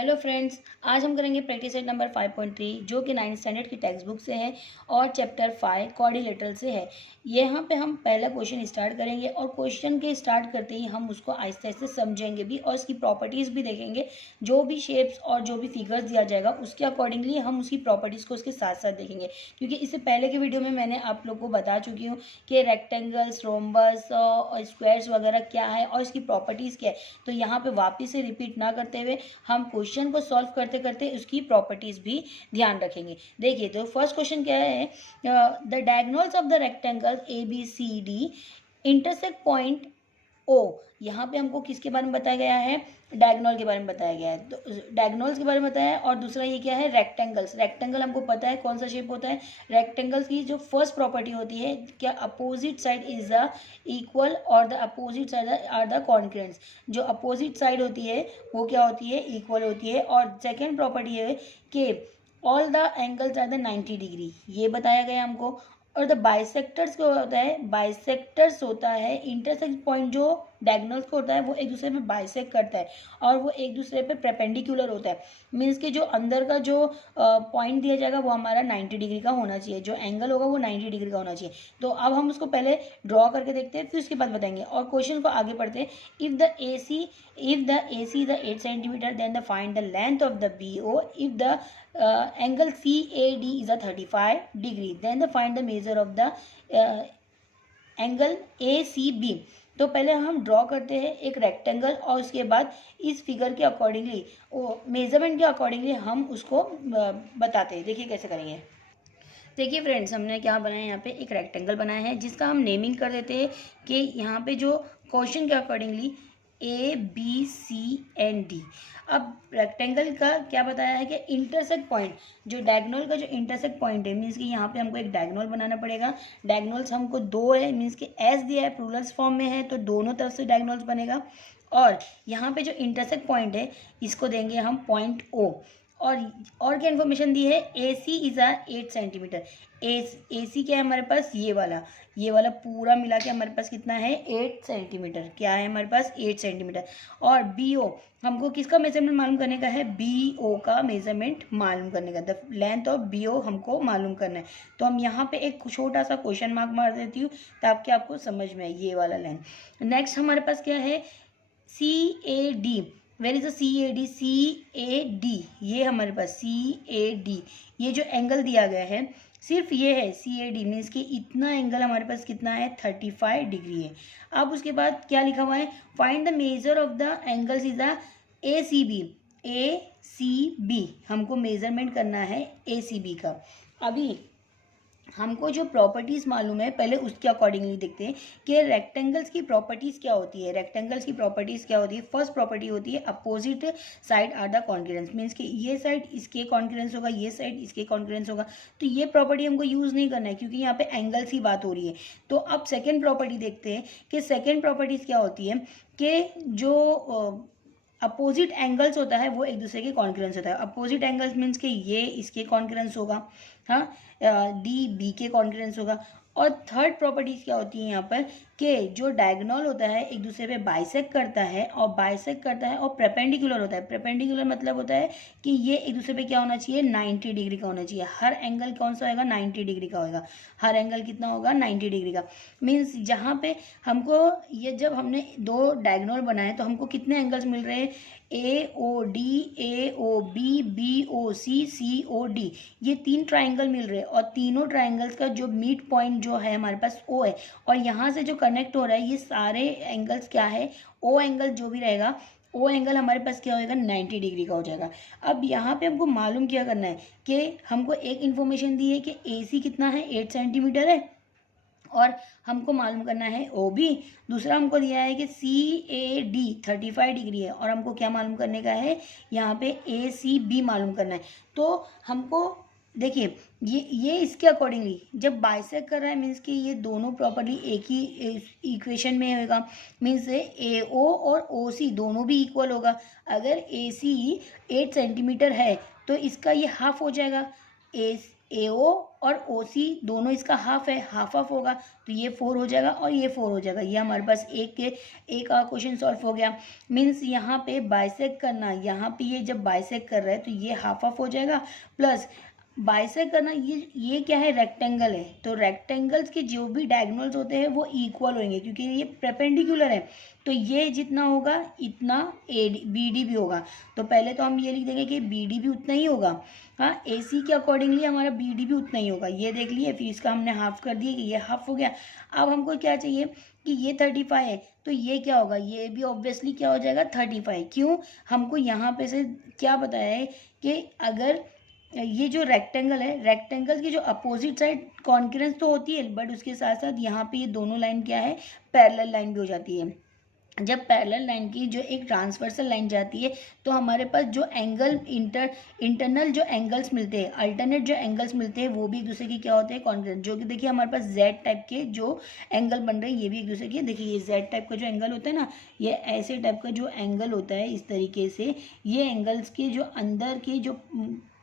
Hello friends, आज हम करेंगे प्रैक्टिस सेट नंबर 5.3 जो कि 9th स्टैंडर्ड की टेक्स्ट बुक से है और चैप्टर 5 क्वाड्रिलेटरल से है। यहाँ पे हम पहला क्वेश्चन स्टार्ट करेंगे और क्वेश्चन के स्टार्ट करते ही हम उसको आहिस्ते आहिस्ते समझेंगे भी और इसकी प्रॉपर्टीज़ भी देखेंगे। जो भी शेप्स और जो भी फिगर्स दिया जाएगा उसके अकॉर्डिंगली हम उसकी प्रॉपर्टीज़ को उसके साथ साथ देखेंगे, क्योंकि इससे पहले के वीडियो में मैंने आप लोग को बता चुकी हूँ कि रेक्टेंगल्स, रोम्बस और स्क्वायर्स वगैरह क्या है और इसकी प्रॉपर्टीज़ क्या है। तो यहाँ पर वापस से रिपीट ना करते हुए हम क्वेश्चन को सॉल्व करते करते उसकी प्रॉपर्टीज भी ध्यान रखेंगे। देखिए, तो फर्स्ट क्वेश्चन क्या है, the diagonals of the rectangle A B C D intersect point O. यहाँ पे हमको किसके बारे में बताया गया है? डायगोनल के बारे में बताया गया है। तो डायगोनल्स के बारे में बताया है। और दूसरा ये क्या है? रेक्टेंगल्स। रेक्टेंगल हमको पता है कौन सा शेप होता है। रेक्टेंगल्स की जो फर्स्ट प्रॉपर्टी होती है, क्या opposite side is the equal और the opposite side are the congruents. जो अपोजिट साइड होती है वो क्या होती है? इक्वल होती है। और सेकेंड प्रॉपर्टी है कि all the angles are the 90 degree, ये बताया गया हमको। और द बाइसेक्टर्स क्या होता है? बाइसेक्टर्स होता है इंटरसेक्ट पॉइंट जो डायगोनल्स को होता है वो एक दूसरे पे बाइसेक्ट करता है और वो एक दूसरे पे परपेंडिकुलर होता है। मीन्स कि जो अंदर का जो पॉइंट दिया जाएगा वो हमारा 90 डिग्री का होना चाहिए, जो एंगल होगा वो 90 डिग्री का होना चाहिए। तो अब हम उसको पहले ड्रॉ करके देखते हैं, फिर उसके बाद बताएंगे और क्वेश्चन को आगे पढ़ते हैं। If the A C is the 8 centimeter, then the find the length of the BO. If the angle CAD is a 35 degree, then the find the measure of the angle ACB। तो पहले हम draw करते हैं एक rectangle और उसके बाद इस फिगर के अकॉर्डिंगली, वो मेजरमेंट के अकॉर्डिंगली हम उसको बताते हैं। देखिए कैसे करेंगे। देखिए फ्रेंड्स, हमने क्या बनाया, यहाँ पे एक रेक्टेंगल बनाया है जिसका हम नेमिंग कर देते हैं कि यहाँ पे जो क्वेश्चन के accordingly A B C and D। अब रेक्टेंगल का क्या बताया है कि इंटरसेक्ट पॉइंट, जो डायगोनल का जो इंटरसेक्ट पॉइंट है, मीन्स कि यहाँ पे हमको एक डायगोनल बनाना पड़ेगा। डायगोनल्स हमको दो है, मीन्स कि एस दिया है, प्लूरल्स फॉर्म में है, तो दोनों तरफ से डायगोनल्स बनेगा। और यहाँ पे जो इंटरसेक्ट पॉइंट है इसको देंगे हम पॉइंट O। और क्या इन्फॉर्मेशन दी है? ए सी इज आ 8 सेंटीमीटर। ए सी क्या है हमारे पास? ये वाला पूरा मिला के हमारे पास कितना है? 8 सेंटीमीटर। क्या है हमारे पास? 8 सेंटीमीटर। और बी ओ, हमको किसका मेजरमेंट मालूम करने का है? बी ओ का मेजरमेंट मालूम करने का, the length of B O हमको मालूम करना है। तो हम यहाँ पे एक छोटा सा क्वेश्चन मार्क मार देती हूँ ताकि आपको समझ में आए ये वाला लेंथ। नेक्स्ट हमारे पास क्या है? C A D. Where is C A D? C A D, ये हमारे पास सी ए डी, ये जो एंगल दिया गया है सिर्फ ये है सी ए डी, मीन्स कि इतना एंगल हमारे पास कितना है? 35 डिग्री है। अब उसके बाद क्या लिखा हुआ है? Find the measure of the angles is the A C B. A C B हमको मेजरमेंट करना है ए सी बी का। अभी हमको जो प्रॉपर्टीज़ मालूम है पहले उसके अकॉर्डिंगली देखते हैं कि रेक्टेंगल्स की प्रॉपर्टीज़ क्या होती है। रेक्टेंगल्स की प्रॉपर्टीज़ क्या होती है? फर्स्ट प्रॉपर्टी होती है opposite side are the congruence, means कि ये साइड इसके कॉन्ग्रुएंस होगा, ये साइड इसके कॉन्ग्रुएंस होगा। तो ये प्रॉपर्टी हमको यूज़ नहीं करना है क्योंकि यहाँ पे एंगल्स की बात हो रही है। तो अब सेकेंड प्रॉपर्टी देखते हैं कि सेकेंड प्रॉपर्टीज़ क्या होती है कि जो अपोजिट एंगल्स होता है वो एक दूसरे के कॉन्ग्रुएंस होता है। अपोजिट एंगल्स मीन्स कि ये इसके कॉन्ग्रुएंस होगा, हाँ, डी बी के कॉन्ग्रुएंस होगा। और थर्ड प्रॉपर्टीज क्या होती है यहाँ पर कि जो डायगोनल होता है एक दूसरे पे बाइसेक्ट करता है और परपेंडिकुलर होता है। परपेंडिकुलर मतलब होता है कि ये एक दूसरे पे क्या होना चाहिए? 90 डिग्री का होना चाहिए। हर एंगल कौन सा होगा? 90 डिग्री का होगा। हर एंगल कितना होगा? 90 डिग्री का। मीन्स जहाँ पे हमको ये, जब हमने दो डायगोनल बनाए तो हमको कितने एंगल्स मिल रहे हैं? ए ओ डी, ए ओ बी, बी ओ सी, सी ओ डी, ये तीन ट्राइंगल मिल रहे हैं। और तीनों ट्राइंगल्स का जो मिड पॉइंट जो है हमारे पास ओ है, और यहाँ से जो कनेक्ट हो रहा है ये सारे एंगल्स क्या है? ओ एंगल जो भी रहेगा, ओ एंगल हमारे पास क्या होएगा? 90 डिग्री का हो जाएगा। अब यहाँ पे हमको मालूम क्या करना है कि हमको एक इन्फॉर्मेशन दी है कि ए सी कितना है? 8 सेंटीमीटर है। और हमको मालूम करना है ओ बी। दूसरा हमको दिया है कि सी ए डी 35 डिग्री है और हमको क्या मालूम करने का है? यहाँ पे ए सी बी मालूम करना है। तो हमको देखिए, ये इसके अकॉर्डिंगली जब बाइसेक्ट कर रहा है मीन्स कि ये दोनों प्रॉपर्टी एक ही इक्वेशन में होगा। मीन्स ए ओ और ओ सी दोनों भी इक्वल होगा। अगर ए सी 8 सेंटीमीटर है तो इसका ये हाफ हो जाएगा। ए AO और OC दोनों इसका हाफ है, हाफ हाफ होगा, तो ये 4 हो जाएगा और ये 4 हो जाएगा। ये हमारे पास एक क्वेश्चन सॉल्व हो गया। मीन्स यहाँ पे बाइसेक्ट करना, यहाँ पे ये जब बाइसेक्ट कर रहा है तो ये हाफ हाफ हो जाएगा, प्लस बाइसेक्ट करना, ये क्या है, रेक्टेंगल है, तो रेक्टेंगल्स के जो भी डायगोनल्स होते हैं वो इक्वल होंगे क्योंकि ये परपेंडिकुलर है, तो ये जितना होगा इतना BD भी होगा। तो पहले तो हम ये लिख देंगे कि BD भी उतना ही होगा, हाँ, AC के अकॉर्डिंगली हमारा BD भी उतना ही होगा। ये देख लिए, फिर इसका हमने हाफ कर दिया कि ये हाफ हो गया। अब हमको क्या चाहिए कि ये 35 है, तो ये क्या होगा, ये भी ऑब्वियसली क्या हो जाएगा 35। क्यों, हमको यहाँ पे से क्या बताया है कि अगर ये जो रेक्टेंगल है, रेक्टेंगल की जो अपोजिट साइड कॉन्करेंस तो होती है, बट उसके साथ साथ यहाँ पे ये दोनों लाइन क्या है, पैरेलल लाइन भी हो जाती है। जब पैरेलल लाइन की जो एक ट्रांसवर्सल लाइन जाती है तो हमारे पास जो एंगल इंटरनल जो एंगल्स मिलते हैं, अल्टरनेट जो एंगल्स मिलते हैं वो भी एक दूसरे की क्या होते हैं, कॉन्ग्रुएंट। जो कि देखिए हमारे पास Z टाइप के जो एंगल बन रहे हैं ये भी एक दूसरे के, देखिए ये Z टाइप का जो एंगल होता है ना, ये ऐसे टाइप का जो एंगल होता है इस तरीके से, ये एंगल्स के जो अंदर के जो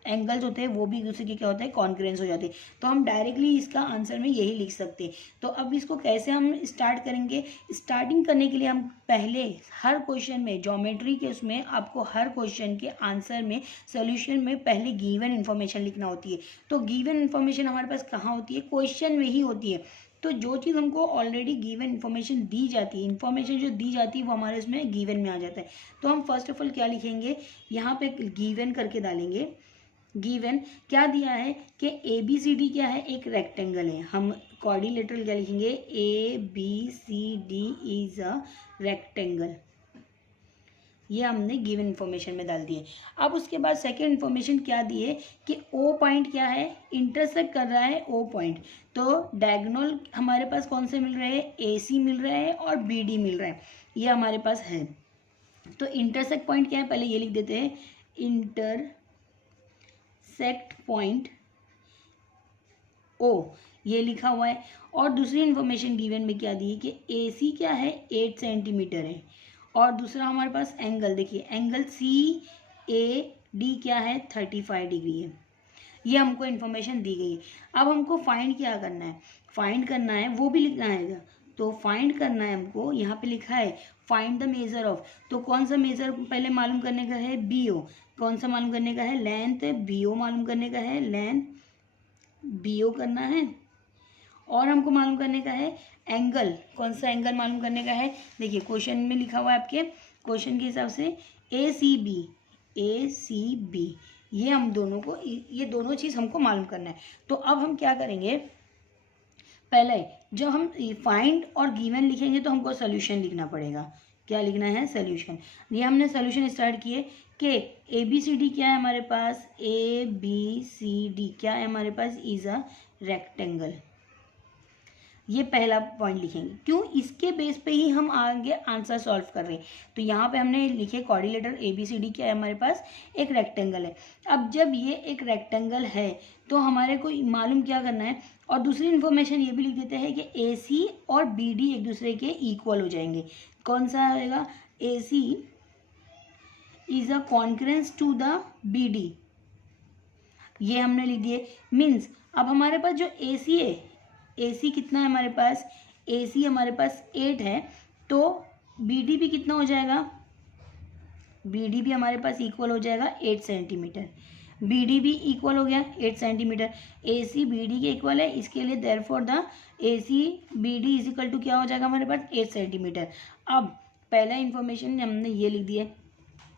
एंगल्स होते हैं वो भी एक दूसरे के क्या होते हैं, कॉन्ग्रुएंस हो जाते हैं। तो हम डायरेक्टली इसका आंसर में यही लिख सकते हैं। तो अब इसको कैसे हम स्टार्ट करेंगे, स्टार्टिंग करने के लिए हम पहले हर क्वेश्चन में, ज्योमेट्री के उसमें आपको हर क्वेश्चन के आंसर में, सोल्यूशन में पहले गिवन इन्फॉर्मेशन लिखना होती है। तो गिवन इन्फॉर्मेशन हमारे पास कहाँ होती है, क्वेश्चन में ही होती है। तो जो चीज़ हमको ऑलरेडी गिवन इन्फॉर्मेशन दी जाती है, इन्फॉर्मेशन जो दी जाती है वो हमारे उसमें गिवन में आ जाता है। तो हम फर्स्ट ऑफ ऑल क्या लिखेंगे, यहाँ पे गिवन करके डालेंगे। गिवन क्या दिया है कि ABCD क्या है, एक रेक्टेंगल है। हम क्वाड्रिलेटरल क्या लिखेंगे, ABCD इज अ रेक्टेंगल। ये हमने गिवन इन्फॉर्मेशन में डाल दिए। अब उसके बाद सेकेंड इन्फॉर्मेशन क्या दी है कि O पॉइंट क्या है, इंटरसेक्ट कर रहा है O पॉइंट। तो डायगोनल हमारे पास कौन से मिल रहे हैं, AC मिल रहा है और BD मिल रहा है, ये हमारे पास है। तो इंटरसेक्ट पॉइंट क्या है, पहले ये लिख देते हैं, इंटरसेक्ट पॉइंट O, ये लिखा हुआ है। और दूसरी इन्फॉर्मेशन गिवन में क्या दी है कि AC क्या है, 8 सेंटीमीटर है, और दूसरा हमारे पास एंगल, देखिए एंगल CAD क्या है, 35 डिग्री है। ये हमको इन्फॉर्मेशन दी गई है। अब हमको फाइंड क्या करना है, फाइंड करना है, वो भी लिखना है। तो फाइंड करना है हमको, यहाँ पे लिखा है फाइंड द मेजर ऑफ। तो कौन सा मेजर पहले मालूम करने का है, BO। कौन सा मालूम करने का है, लेंथ, BO मालूम करने का है, लेंथ BO करना है। और हमको मालूम करने का है एंगल, कौन सा एंगल मालूम करने का है, देखिए क्वेश्चन में लिखा हुआ है आपके क्वेश्चन के हिसाब से ACB, ये हम दोनों को, ये दोनों चीज़ हमको मालूम करना है। तो अब हम क्या करेंगे, पहले जब हम फाइंड और गिवन लिखेंगे तो हमको सोल्यूशन लिखना पड़ेगा। क्या लिखना है, सोल्यूशन। ये हमने सोल्यूशन स्टार्ट किए कि ABCD क्या है हमारे पास, ABCD क्या है हमारे पास, इज अ रेक्टेंगल। ये पहला पॉइंट लिखेंगे, क्यों, इसके बेस पे ही हम आगे आंसर सॉल्व कर रहे हैं। तो यहाँ पे हमने लिखे क्वाड्रिलेटरल ABCD क्या है हमारे पास, एक रेक्टेंगल है। अब जब ये एक रेक्टेंगल है तो हमारे को मालूम क्या करना है, और दूसरी इन्फॉर्मेशन ये भी लिख देते हैं कि AC और BD एक दूसरे के इक्वल हो जाएंगे। कौन सा आएगा, AC is a concurrence to the BD, ये हमने लिख दिए। मीन्स अब हमारे पास जो AC है, AC कितना है हमारे पास, AC हमारे पास 8 है, तो BD भी कितना हो जाएगा, BD भी हमारे पास इक्वल हो जाएगा 8 सेंटीमीटर। BD भी इक्वल हो गया 8 सेंटीमीटर, AC BD के इक्वल है, इसके लिए therefore the AC BD is equal to क्या हो जाएगा हमारे पास, 8 सेंटीमीटर। अब पहला इन्फॉर्मेशन हमने ये लिख दिया।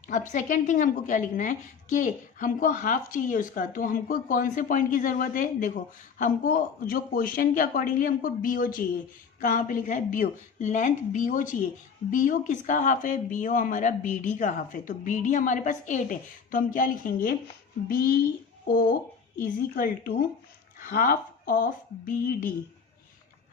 अब सेकेंड थिंग हमको क्या लिखना है कि हमको हाफ चाहिए उसका, तो हमको कौन से पॉइंट की ज़रूरत है, देखो हमको जो क्वेश्चन के अकॉर्डिंगली हमको BO चाहिए। कहाँ पे लिखा है, BO, लेंथ BO चाहिए। BO किसका हाफ है, BO हमारा BD का हाफ है। तो BD हमारे पास 8 है, तो हम क्या लिखेंगे, BO is equal to half of BD,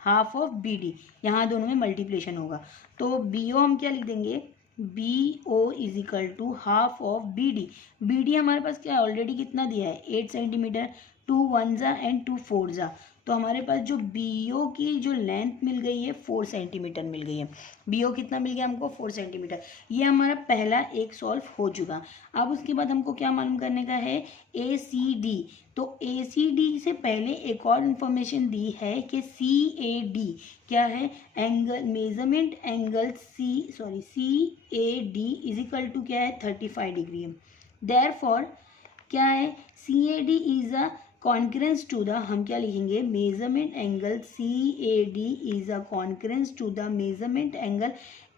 half of BD, यहाँ दोनों में मल्टीप्लिकेशन होगा। तो BO हम क्या लिख देंगे, BO is equal to half of BD। BD हमारे पास क्या ऑलरेडी कितना दिया है, 8 सेंटीमीटर, 2 1 एंड 2 4 तो हमारे पास जो BO की जो लेंथ मिल गई है 4 सेंटीमीटर मिल गई है। BO कितना मिल गया हमको 4 सेंटीमीटर। ये हमारा पहला एक सॉल्व हो चुका। अब उसके बाद हमको क्या मालूम करने का है ACD। तो ACD से पहले एक और इन्फॉर्मेशन दी है कि CAD क्या है, angle measurement angle CAD is equal to क्या है 35 डिग्री है। देयरफॉर क्या है CAD is a concurrence to the, हम क्या लिखेंगे measurement angle CAD is a concurrence to the measurement angle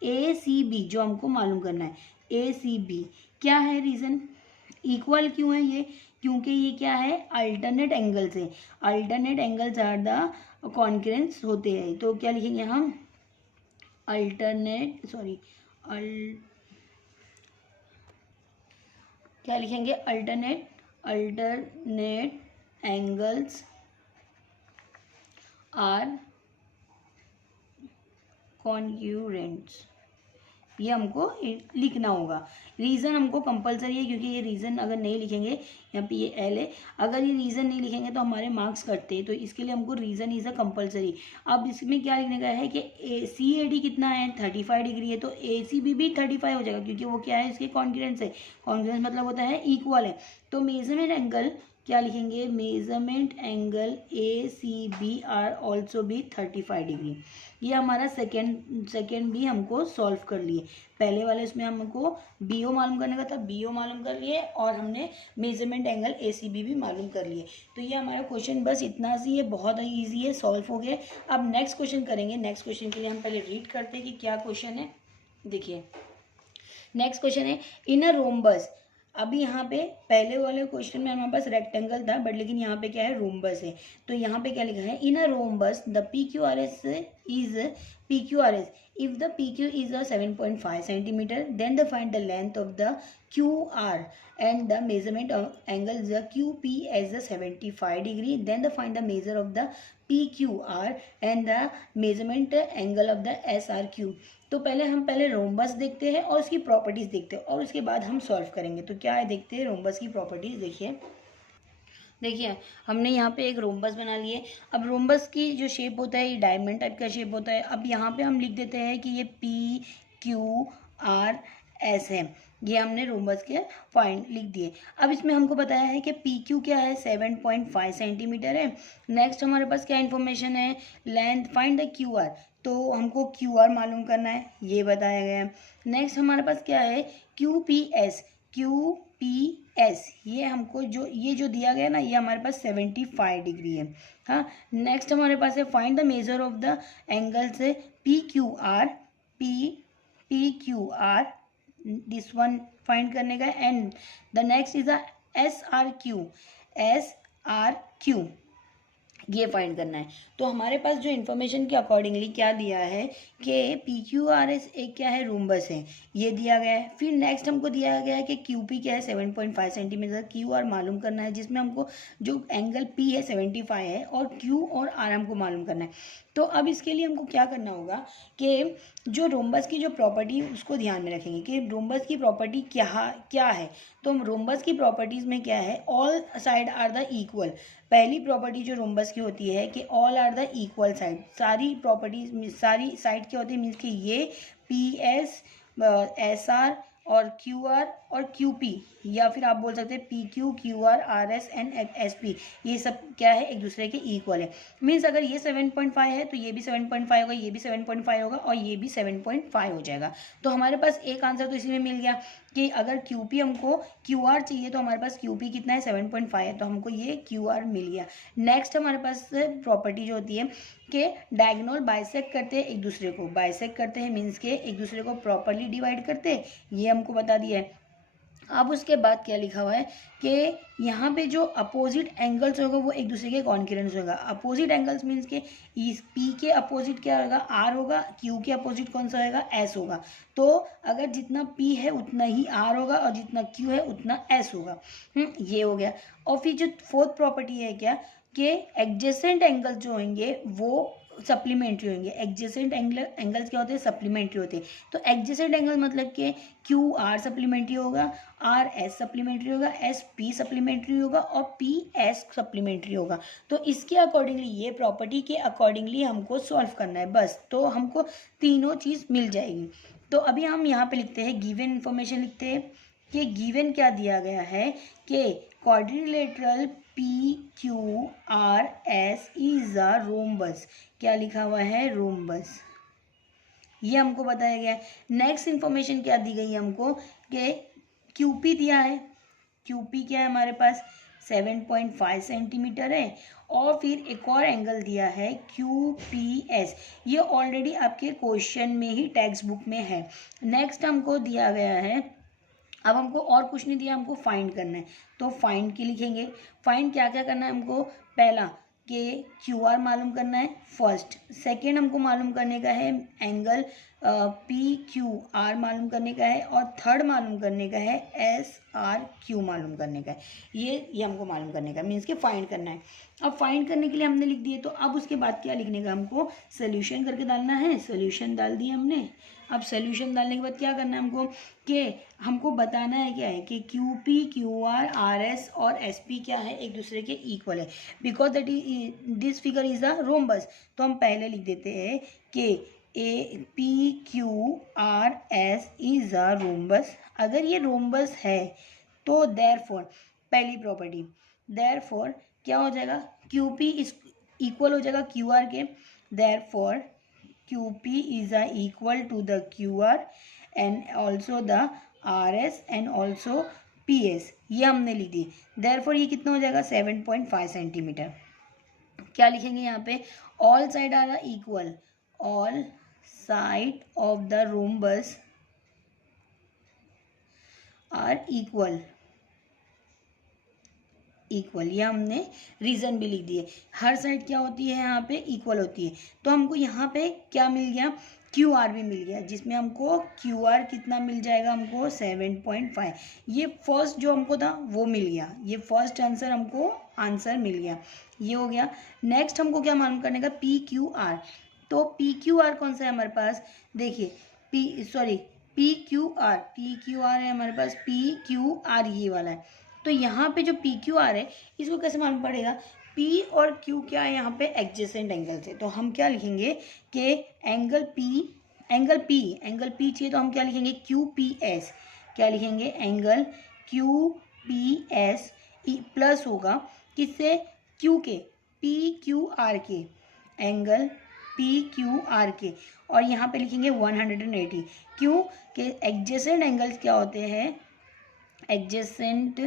ACB जो हमको मालूम करना है ACB। क्या है रीज़न, इक्वल क्यों है ये, क्योंकि ये क्या है अल्टरनेट एंगल्स है, alternate angles are the concurrence होते हैं। तो क्या लिखेंगे हम अल्टरनेट क्या लिखेंगे अल्टरनेट एंगल्स आर कॉन्ग्रुएंट्स, ये हमको लिखना होगा। रीज़न हमको कंपलसरी है क्योंकि ये रीज़न अगर नहीं लिखेंगे, यहाँ पे ये L है, अगर ये रीज़न नहीं लिखेंगे तो हमारे मार्क्स कटते हैं, तो इसके लिए हमको रीज़न इज़ अ कंपलसरी। अब इसमें क्या लिखने का है कि CAD कितना है 35 डिग्री है, तो ACB भी 35 हो जाएगा क्योंकि वो क्या है इसके कॉन्ग्रुएंस है। कॉन्ग्रुएंस मतलब होता है इक्वल है। तो मेजरमेंट एंगल क्या लिखेंगे, measurement angle ACB are also भी 35 डिग्री। ये हमारा सेकेंड भी हमको सॉल्व कर लिए। पहले वाले इसमें हमको BO मालूम करने का था, BO मालूम कर लिए और हमने मेजरमेंट एंगल ACB भी मालूम कर लिए। तो ये हमारा क्वेश्चन बस इतना सी है, बहुत ईजी है, सॉल्व हो गए। अब नेक्स्ट क्वेश्चन करेंगे। नेक्स्ट क्वेश्चन के लिए हम पहले रीड करते हैं कि क्या क्वेश्चन है। देखिए नेक्स्ट क्वेश्चन है इन अ रोम्बस। अभी यहाँ पे पहले वाले क्वेश्चन में हमारे पास रेक्टेंगल था बट लेकिन यहाँ पे क्या है रोम्बस है। तो यहाँ पे क्या लिखा है in a rhombus the PQRS is PQRS if the PQ is a 7.5 centimeter then the find the length of the QR and the measurement of angle the QP as the 75 degree then the find the measure of the PQR and the measurement angle of the SRQ। तो पहले हम rhombus देखते हैं और उसकी properties देखते हैं और उसके बाद हम सॉल्व करेंगे। तो क्या है देखते हैं रोम्बस की प्रॉपर्टीज। देखिए हमने यहाँ पे एक रोम्बस बना लिए। अब रोम्बस की जो शेप होता है ये डायमंड टाइप का शेप होता है। अब यहाँ पे हम लिख देते हैं कि ये PQRS है, ये हमने रोम्बस के पॉइंट लिख दिए। अब इसमें हमको बताया है कि PQ क्या है 7.5 सेंटीमीटर है। नेक्स्ट हमारे पास क्या इन्फॉर्मेशन है, लेंथ फाइंड द QR, तो हमको QR मालूम करना है, ये बताया गया है। नेक्स्ट हमारे पास क्या है QPS ये हमको जो दिया गया ना ये हमारे पास 75 डिग्री है। हाँ नेक्स्ट हमारे पास है find the measure of the angle से PQR दिस वन फाइंड करने का and the next is the SRQ ये फाइंड करना है। तो हमारे पास जो इन्फॉर्मेशन के अकॉर्डिंगली क्या दिया है कि PQRS एक क्या है रोम्बस है, ये दिया गया है। फिर नेक्स्ट हमको दिया गया है कि QP क्या है 7.5 सेंटीमीटर, QR मालूम करना है जिसमें हमको जो एंगल P है 75 है और Q और R हमको मालूम करना है। तो अब इसके लिए हमको क्या करना होगा कि जो रोम्बस की जो प्रॉपर्टी उसको ध्यान में रखेंगे कि रोम्बस की प्रॉपर्टी क्या है। तो रोम्बस की प्रॉपर्टीज़ में क्या है all side are the equal. पहली प्रॉपर्टी जो रोम्बस की होती है कि all are the equal side, सारी प्रॉपर्टीज सारी साइड क्या होती है मीन्स कि ये PS SR और QR और QP या फिर आप बोल सकते हैं PQ QR RS and SP ये सब क्या है एक दूसरे के इक्वल है। मीन्स अगर ये 7.5 है तो ये भी 7.5 होगा, ये भी 7.5 होगा और ये भी 7.5 हो जाएगा। तो हमारे पास एक आंसर तो इसी में मिल गया कि अगर QP हमको QR चाहिए तो हमारे पास QP कितना है 7.5 है, तो हमको ये QR मिल गया। नेक्स्ट हमारे पास प्रॉपर्टी जो होती है कि डायगोनल बाइसेक्ट करते हैं एक दूसरे को, बाइसेक्ट करते हैं मीन्स के एक दूसरे को प्रॉपरली डिवाइड करते हैं, ये हमको बता दिया है। अब उसके बाद क्या लिखा हुआ है कि यहाँ पे जो अपोजिट एंगल्स होगा वो एक दूसरे के कॉन्करेंस होगा। अपोजिट एंगल्स मीन्स के इस P के अपोजिट क्या होगा R होगा, Q के अपोजिट कौन सा होगा S होगा। तो अगर जितना P है उतना ही R होगा और जितना Q है उतना S होगा। ये हो गया। और फिर जो फोर्थ प्रॉपर्टी है क्या कि एडजेसेंट एंगल जो होंगे वो सप्लीमेंट्री होंगे। एडजेसेंट एंगल्स क्या होते हैं, सप्लीमेंट्री होते हैं। तो एडजेसेंट एंगल मतलब कि क्यू आर सप्लीमेंट्री होगा, आर एस सप्लीमेंट्री होगा, एस पी सप्लीमेंट्री होगा और पी एस सप्लीमेंट्री होगा। तो इसके अकॉर्डिंगली, ये प्रॉपर्टी के अकॉर्डिंगली हमको सॉल्व करना है बस, तो हमको तीनों चीज़ मिल जाएगी। तो अभी हम यहाँ पे लिखते हैं गिवन इन्फॉर्मेशन, लिखते हैं कि गिवन क्या दिया गया है कि quadrilateral P Q R S is a rhombus. क्या लिखा हुआ है, रोम्बस, ये हमको बताया गया है। नेक्स्ट इन्फॉर्मेशन क्या दी गई है हमको कि क्यूपी दिया है। क्यूपी क्या है हमारे पास, 7.5 सेंटीमीटर है। और फिर एक और एंगल दिया है QPS, ये ऑलरेडी आपके क्वेश्चन में ही टेक्स्ट बुक में है। नेक्स्ट हमको दिया गया है, अब हमको और कुछ नहीं दिया, हमको फाइंड करना है। तो फाइंड की लिखेंगे। फाइंड क्या क्या करना है हमको, पहला कि QR मालूम करना है फर्स्ट। सेकेंड हमको मालूम करने का है एंगल PQR मालूम करने का है। और थर्ड मालूम करने का है SRQ मालूम करने का है। ये हमको मालूम करने का मीन्स कि फाइंड करना है। अब फाइंड करने के लिए हमने लिख दिए, तो अब उसके बाद क्या लिखने का, हमको सोल्यूशन करके डालना है। सोल्यूशन डाल दिए हमने। अब सोल्यूशन डालने के बाद क्या करना है हमको, कि हमको बताना है क्या है कि QP QR RS और SP क्या है, एक दूसरे के इक्वल है। Because that is this figure is a rhombus. तो हम पहले लिख देते हैं कि PQRS इज अ रोम्बस। अगर ये रोम्बस है तो देयरफॉर, पहली प्रॉपर्टी, देयरफॉर क्या हो जाएगा, QP इज इक्वल हो जाएगा QR के। Therefore QP is equal to the QR and also the RS and also PS, ये हमने लिख दी। Therefore ये कितना हो जाएगा, 7.5 सेंटीमीटर। क्या लिखेंगे यहाँ पे, all side are equal, all side of the rhombus are equal, equal, ये हमने रीज़न भी लिख दिए। हर साइड क्या होती है यहाँ पे, इक्वल होती है। तो हमको यहाँ पे क्या मिल गया, QR भी मिल गया, जिसमें हमको QR कितना मिल जाएगा, हमको 7.5। ये फर्स्ट जो हमको था वो मिल गया, ये फर्स्ट आंसर हमको आंसर मिल गया, ये हो गया। नेक्स्ट हमको क्या मालूम करने का, PQR। तो PQR कौन सा है हमारे पास, देखिए PQR है हमारे पास, PQR ये वाला है। तो यहाँ पे जो PQR है इसको कैसे मालूम पड़ेगा, P और Q क्या है यहाँ पे, एडजेसेंट एंगल से। तो हम क्या लिखेंगे कि एंगल P चाहिए, तो हम क्या लिखेंगे, QPS। क्या लिखेंगे, एंगल QPS प्लस होगा किससे, Q के, PQR के, एंगल PQR के। और यहाँ पे लिखेंगे 180। क्यों कि एडजेसेंट एंगल्स क्या होते हैं, एडजेसेंट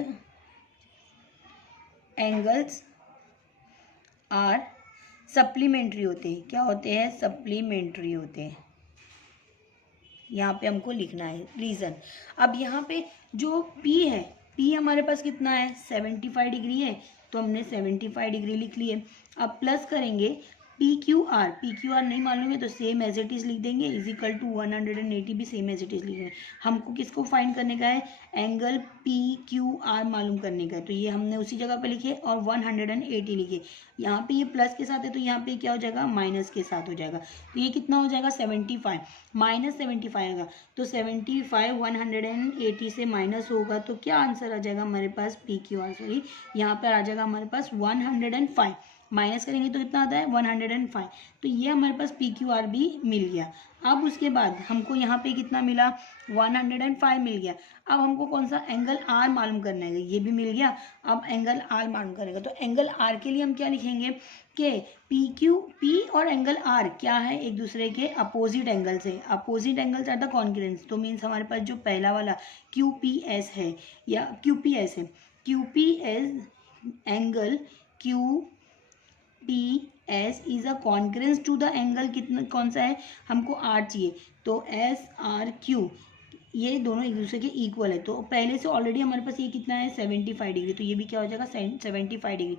एंगल्स आर सप्लीमेंट्री होते हैं। क्या होते हैं, सप्लीमेंट्री होते हैं। यहाँ पे हमको लिखना है रीज़न। अब यहाँ पे जो P है, P हमारे पास कितना है, 75 डिग्री है, तो हमने 75 डिग्री लिख लिए। अब प्लस करेंगे PQR नहीं मालूम है तो सेम एज इट इज़ लिख देंगे, इज इक्वल टू 180 भी सेम एज इट इज़ लिखेंगे। हमको किसको फाइंड करने का है, एंगल PQR मालूम करने का है, तो ये हमने उसी जगह पे लिखे और 180 लिखे। यहाँ पे ये प्लस के साथ है तो यहाँ पे क्या हो जाएगा, माइनस के साथ हो जाएगा। तो ये कितना हो जाएगा, 75 माइनस 75 आएगा। तो 75 180 से माइनस होगा तो क्या आंसर आ जाएगा हमारे पास, PQR, सॉरी यहाँ पर आ जाएगा हमारे पास 105। माइनस करेंगे तो कितना आता है, 105। तो ये हमारे पास PQR भी मिल गया। अब उसके बाद हमको यहाँ पे कितना मिला, 105 मिल गया। अब हमको कौन सा एंगल R मालूम करना है, ये भी मिल गया। अब एंगल R मालूम करेगा तो एंगल R के लिए हम क्या लिखेंगे कि P और एंगल R क्या है, एक दूसरे के अपोजिट एंगल्स है। Opposite angles are the congruence. तो मीन्स हमारे पास जो पहला वाला QPS है या QPS है, QPS angle QPS is a congruence to the angle, कितना कौन सा है, हमको R चाहिए, तो SRQ, ये दोनों एक दूसरे के इक्वल है। तो पहले से ऑलरेडी हमारे पास ये कितना है, 75 डिग्री, तो ये भी क्या हो जाएगा, 75 डिग्री।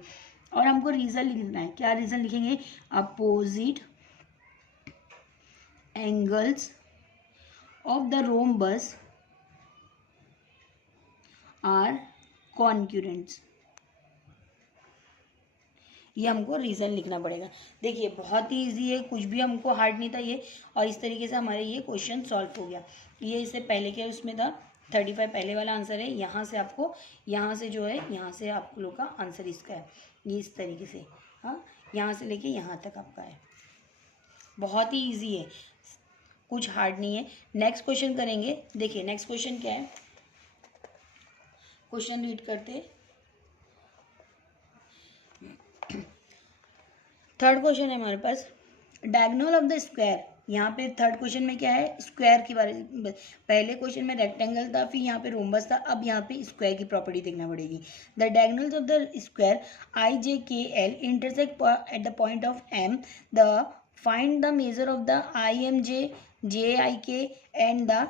और हमको रीजन लिखना है, क्या रीजन लिखेंगे, opposite angles of the rhombus are congruents. ये हमको रीज़न लिखना पड़ेगा। देखिए बहुत ही ईजी है, कुछ भी हमको हार्ड नहीं था ये, और इस तरीके से हमारे ये क्वेश्चन सॉल्व हो गया। ये इससे पहले के उसमें था 35 पहले वाला आंसर है। यहाँ से आपको, यहाँ से जो है, यहाँ से आप लोग का आंसर इसका है, ये इस तरीके से, हाँ, यहाँ से लेके यहाँ तक आपका है। बहुत ही ईजी है, कुछ हार्ड नहीं है। नेक्स्ट क्वेश्चन करेंगे। देखिए नेक्स्ट क्वेश्चन क्या है, क्वेश्चन रीड करते। थर्ड क्वेश्चन है हमारे पास, डायगोनल ऑफ द स्क्वायर। यहाँ पे थर्ड क्वेश्चन में क्या है, स्क्वायर की बारे में। पहले क्वेश्चन में रेक्टेंगल था, फिर यहाँ पे रोम्बस था, अब यहाँ पे स्क्वायर की प्रॉपर्टी देखना पड़ेगी। The diagonals of the square I J K L intersect at the point of M, the find the measure of the I M J, J I K and the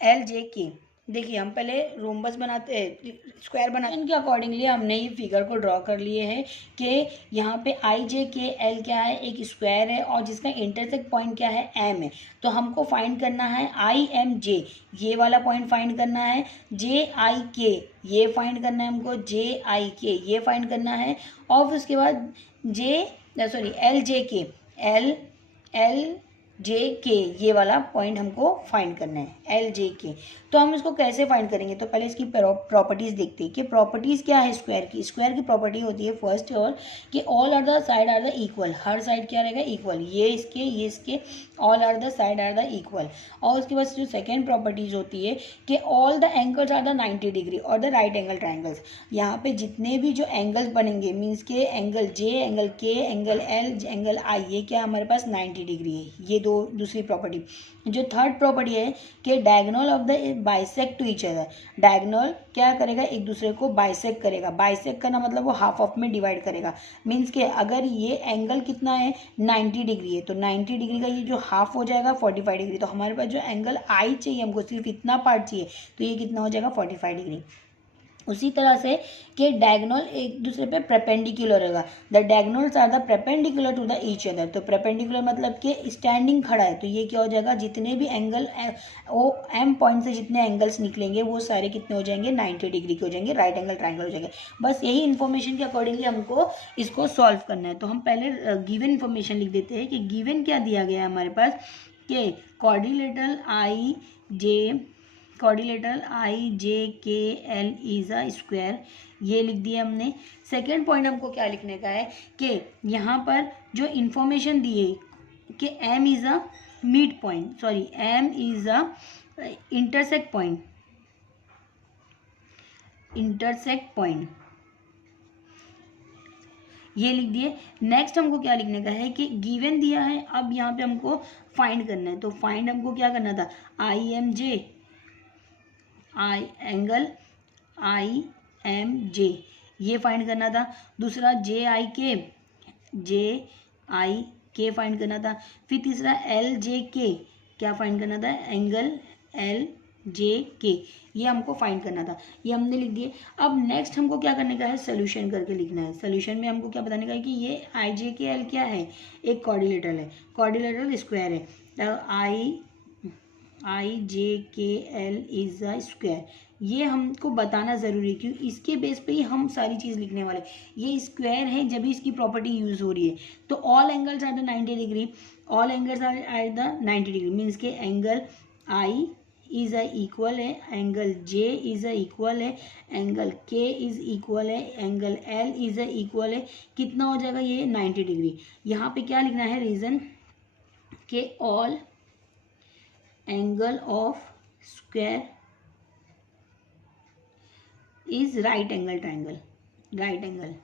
L J के। देखिए हम पहले rhombus बनाते हैं, square बनाते हैं, इनके accordingly हमने ये फिगर को ड्रॉ कर लिए हैं कि यहाँ पे आई जे के एल क्या है, एक स्क्वायर है, और जिसका इंटरसेक्ट पॉइंट क्या है, एम है। तो हमको फाइंड करना है आई एम जे, ये वाला पॉइंट फाइंड करना है, जे आई के ये फाइंड करना है हमको, जे आई के ये फाइंड करना है, और फिर उसके बाद L J K, L J के ये वाला पॉइंट हमको फाइंड करना है, एल जे के। तो हम इसको कैसे फाइंड करेंगे, तो पहले इसकी प्रॉपर्टीज देखते हैं कि प्रॉपर्टीज क्या है स्क्वायर की। स्क्वायर की प्रॉपर्टी होती है फर्स्ट और कि all are the side are the equal, हर साइड क्या रहेगा, इक्वल, ये इसके all are the side are the equal. और उसके बाद जो सेकेंड प्रॉपर्टीज होती है कि all the angles are the 90 degree और द राइट एंगल ट्राइंगल्स। यहाँ पे जितने भी जो एंगल्स बनेंगे, मीन्स के angle J, angle K, angle L, angle I, ये क्या हमारे पास 90 डिग्री है। ये दूसरी प्रॉपर्टी। जो थर्ड प्रॉपर्टी है कि diagonal of the bisect to each other. Diagonal क्या करेगा, एक दूसरे को बाइसेक्ट करेगा। बाइसेक्ट करना मतलब वो हाफ ऑफ में डिवाइड करेगा। मीन्स के अगर ये एंगल कितना है, 90 डिग्री है, तो 90 डिग्री का ये जो हाफ हो जाएगा 45 डिग्री। तो हमारे पास जो एंगल आई चाहिए, हमको सिर्फ इतना पार्ट चाहिए, तो ये कितना हो जाएगा, 45 डिग्री। उसी तरह से कि डायगोनल एक दूसरे पे परपेंडिकुलर होगा। The diagonals are the perpendicular to the each other. तो परपेंडिकुलर मतलब कि स्टैंडिंग खड़ा है, तो ये क्या हो जाएगा, जितने भी एंगल ओ एम पॉइंट से जितने एंगल्स निकलेंगे वो सारे कितने हो जाएंगे, 90 डिग्री के हो जाएंगे, राइट एंगल ट्राइंगल हो जाएंगे। बस यही इन्फॉर्मेशन के अकॉर्डिंगली हमको इसको सॉल्व करना है। तो हम पहले गिवन इन्फॉर्मेशन लिख देते हैं कि गिवन क्या दिया गया है हमारे पास, कि quadrilateral I J K L is a square, ये लिख दिया हमने। सेकेंड पॉइंट हमको क्या लिखने का है कि यहाँ पर जो इन्फॉर्मेशन दी है कि M is a mid point, sorry M is a intersect point, ये लिख दिए। नेक्स्ट हमको क्या लिखने का है कि गिवन दिया है, अब यहाँ पे हमको फाइंड करना है। तो फाइंड हमको क्या करना था, I M J, angle I M J ये फाइंड करना था। दूसरा जे आई के फाइंड करना था। फिर तीसरा एल जे के क्या फाइंड करना था, एंगल एल जे के ये हमको फाइंड करना था, ये हमने लिख दिए। अब नेक्स्ट हमको क्या करने का है, सोल्यूशन करके लिखना है। सोल्यूशन में हमको क्या बताने का है कि ये आई जे के एल क्या है, एक क्वाड्रिलेटरल है, क्वाड्रिलेटरल स्क्वायर है। तो आई J K L is a square, ये हमको बताना ज़रूरी है क्योंकि इसके बेस पे ही हम सारी चीज़ लिखने वाले। ये स्क्वायर है जब इसकी प्रॉपर्टी यूज़ हो रही है। तो all angles are the 90 degree, all angles are at the 90 degree, means के angle I is a equal है, angle J is a equal है, एंगल के इज इक्वल है, angle L is a equal है। कितना हो जाएगा ये, 90 degree. यहाँ पे क्या लिखना है, रीज़न के all angle of square is right angle triangle, right angle,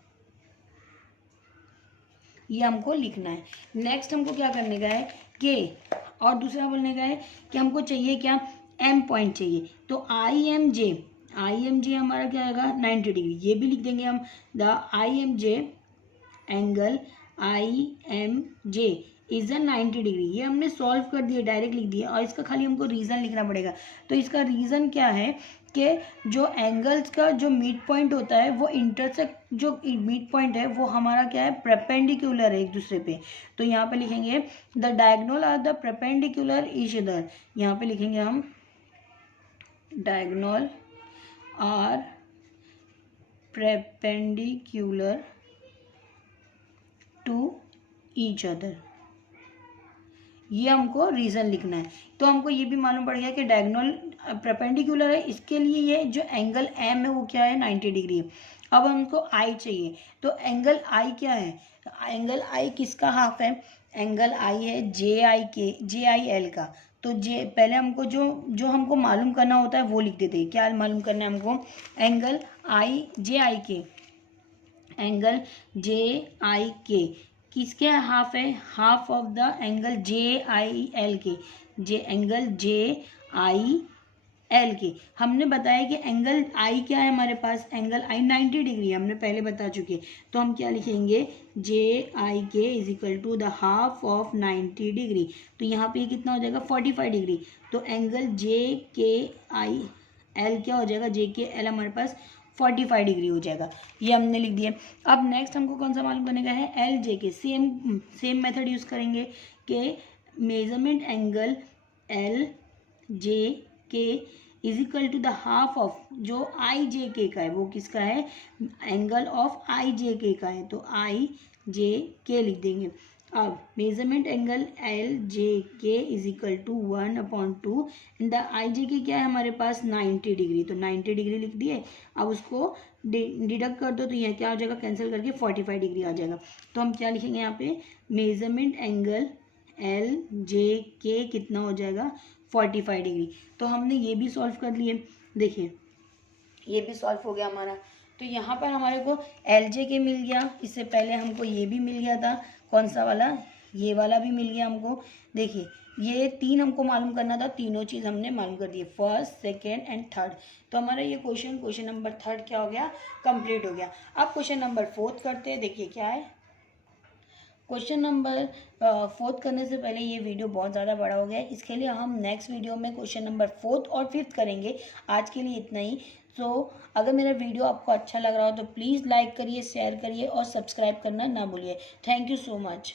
ये हमको लिखना है। नेक्स्ट हमको क्या करने का है कि, और दूसरा बोलने का है कि हमको चाहिए क्या, एम पॉइंट चाहिए। तो आई एम जे हमारा क्या आएगा, 90 डिग्री, ये भी लिख देंगे हम। The I M J angle I M J is a 90 degree, ये हमने सॉल्व कर दिया, डायरेक्ट लिख दिया। और इसका खाली हमको रीज़न लिखना पड़ेगा। तो इसका रीज़न क्या है कि जो एंगल्स का जो मिड पॉइंट होता है वो इंटरसेक्ट, जो मिड पॉइंट है वो हमारा क्या है, परपेंडिकुलर है एक दूसरे पे। तो यहाँ पे लिखेंगे the diagonal are the perpendicular each other, यहाँ पे लिखेंगे हम diagonal are perpendicular to each other, ये हमको रीज़न लिखना है। तो हमको ये भी मालूम पड़ गया कि डायगोनल परपेंडिकुलर है, इसके लिए ये जो एंगल एम है वो क्या है 90 डिग्री है। अब हमको आई चाहिए, तो एंगल आई क्या है, एंगल आई किसका हाफ है, एंगल आई है जे आई एल का। तो जे पहले हमको जो जो हमको मालूम करना होता है वो लिख देते हैं। क्या मालूम करना है हमको, एंगल आई जे आई के, एंगल जे आई के किसके हाफ है, half of the angle J I L के, एंगल जे आई एल के। हमने बताया कि एंगल आई क्या है हमारे पास, एंगल आई 90 डिग्री हमने पहले बता चुके। तो हम क्या लिखेंगे, J I K is equal to the half of 90 degree. तो यहाँ पे कितना हो जाएगा 45 डिग्री। तो एंगल जे के आई एल क्या हो जाएगा, जे के एल हमारे पास 45 डिग्री हो जाएगा। ये हमने लिख दिया। अब नेक्स्ट हमको कौन सा मालूम करने का है, एल जे के। सेम मेथड यूज़ करेंगे कि measurement angle L J K is equal to the half of जो आई जे के का है, वो किसका है, एंगल ऑफ आई जे के का है। तो आई जे के लिख देंगे। अब measurement angle L J K is equal to 1/2 and the I J K क्या है हमारे पास 90 डिग्री। तो 90 डिग्री लिख दिए। अब उसको डिडक्ट कर दो तो यह क्या हो जाएगा, कैंसिल करके 45 डिग्री आ जाएगा। तो हम क्या लिखेंगे यहाँ पे, मेजरमेंट एंगल एल जे के कितना हो जाएगा 45 डिग्री। तो हमने ये भी सॉल्व कर लिए। देखिए ये भी सॉल्व हो गया हमारा। तो यहाँ पर हमारे को एल जे के मिल गया, इससे पहले हमको ये भी मिल गया था, कौन सा वाला, ये वाला भी मिल गया हमको। देखिए ये तीन हमको मालूम करना था, तीनों चीज़ हमने मालूम कर दी, फर्स्ट सेकेंड एंड थर्ड। तो हमारा ये क्वेश्चन नंबर थर्ड क्या हो गया, कंप्लीट हो गया। अब क्वेश्चन नंबर फोर्थ करते हैं। देखिए क्या है, क्वेश्चन नंबर फोर्थ करने से पहले ये वीडियो बहुत ज़्यादा बड़ा हो गया है, इसके लिए हम नेक्स्ट वीडियो में क्वेश्चन नंबर फोर्थ और फिफ्थ करेंगे। आज के लिए इतना ही। अगर मेरा वीडियो आपको अच्छा लग रहा हो तो प्लीज़ लाइक करिए, शेयर करिए और सब्सक्राइब करना ना भूलिए। Thank you so much.